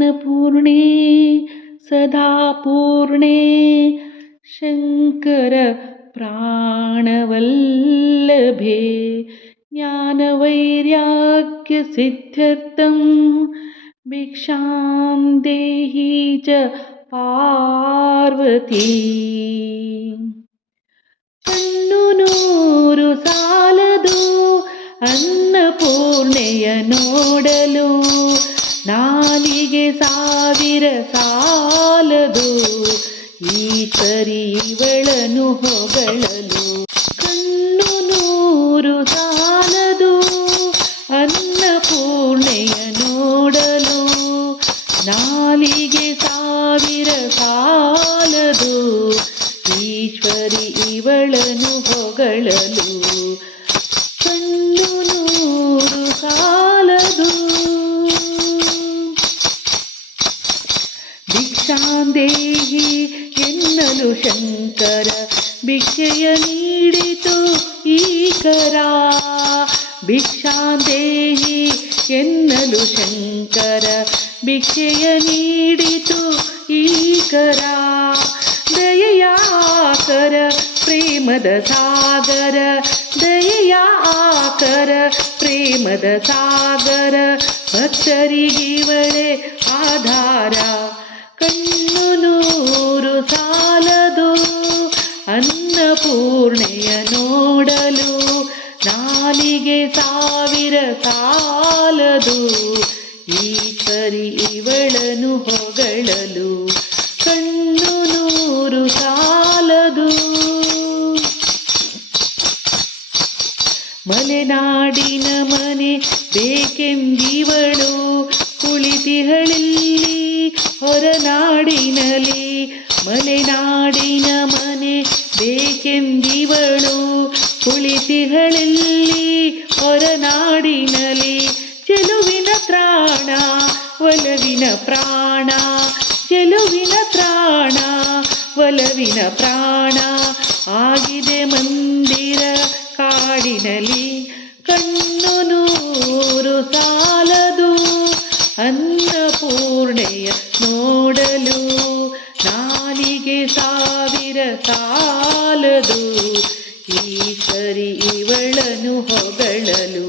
ಅನ್ನಪೂರ್ಣೆ ಸದಾ ಪೂರ್ಣೆ ಶಂಕರ ಪ್ರಾಣವಲ್ಲಭೆ ಜ್ಞಾನವೈರಾಗ್ಯ ಸಿದ್ಧ್ಯರ್ಥಂ ಭಿಕ್ಷಾಂ ದೇಹಿ ಚ ಪಾರ್ವತಿ. ಕಣ್ಣು ನೂರು ಸಾಲದು ಅನ್ನಪೂರ್ಣೆಯ ನೋಡಲು, ನಾಲಿಗೆ 1000 ಸಾಲದು ಈಶ್ವರಿ ಇವಳನು ಹೊಗಳಲು. ಕಣ್ಣು ನೂರು ಸಾಲದು ಅನ್ನಪೂರ್ಣೆಯ ನೋಡಲು, ನಾಲಿಗೆ 1000 ಸಾಲದು ಈಶ್ವರಿ ಇವಳನು ಹೊಗಳಲು. ಕಣ್ಣು ನೂರು ಸಾಲದು. ಭಿಕ್ಷಾಂದೇಹಿ ಎನ್ನಲು ಶಂಕರ ಭಿಕ್ಷೆಯ ನೀಡಿತು ಈಕರ. ಭಿಕ್ಷಾಂದೇಹಿ ಎನ್ನಲು ಶಂಕರ ಭಿಕ್ಷೆಯ ನೀಡಿತು ಈಕರ. ದಯೆಯ ಆಕರ ಪ್ರೇಮದ ಸಾಗರ, ದಯೆಯ ಆಕರ ಪ್ರೇಮದ ಸಾಗರ, ಭಕ್ತರಿಗಿವಳೆ ಆಧಾರ. ಕಣ್ಣು ನೂರು ಸಾಲದು ಅನ್ನಪೂರ್ಣೆಯ ನೋಡಲು, ನಾಲಿಗೆ 1000 ಸಾಲದು ಈಶ್ವರಿ ಇವಳನು ಹೊಗಳಲು. ಕಣ್ಣು ನೂರು ಸಾಲದು. ಮಲೆನಾಡಿನ ಮನೆ ಬೇಕೆಂದಿವಳು ಕುಳಿತಿಹಳಿಲ್ಲಿ ಹೊರನಾಡಿನಲಿ. ಮಲೆನಾಡಿನ ಮನೆ ಬೇಕೆಂದಿವಳು ಕುಳಿತಿಹಳಿಲ್ಲಿ ಹೊರನಾಡಿನಲಿ. ಚೆಲುವಿನ ತ್ರಾಣ ಒಲವಿನ ಪ್ರಾಣ, ಚೆಲುವಿನ ತ್ರಾಣ ಒಲವಿನ ಪ್ರಾಣ ಆಗಿದೆ ಮಂದಿರ ಕಾಡಿನಲಿ. ಕಣ್ಣು ನೂರು ಸಾಲದು ಅನ್ನಪೂರ್ಣೆಯ ನೋಡಲು, ನಾಲಿಗೆ 1000 ಸಾಲದು ಈಶ್ವರಿ ಇವಳನು ಹೊಗಳಲು.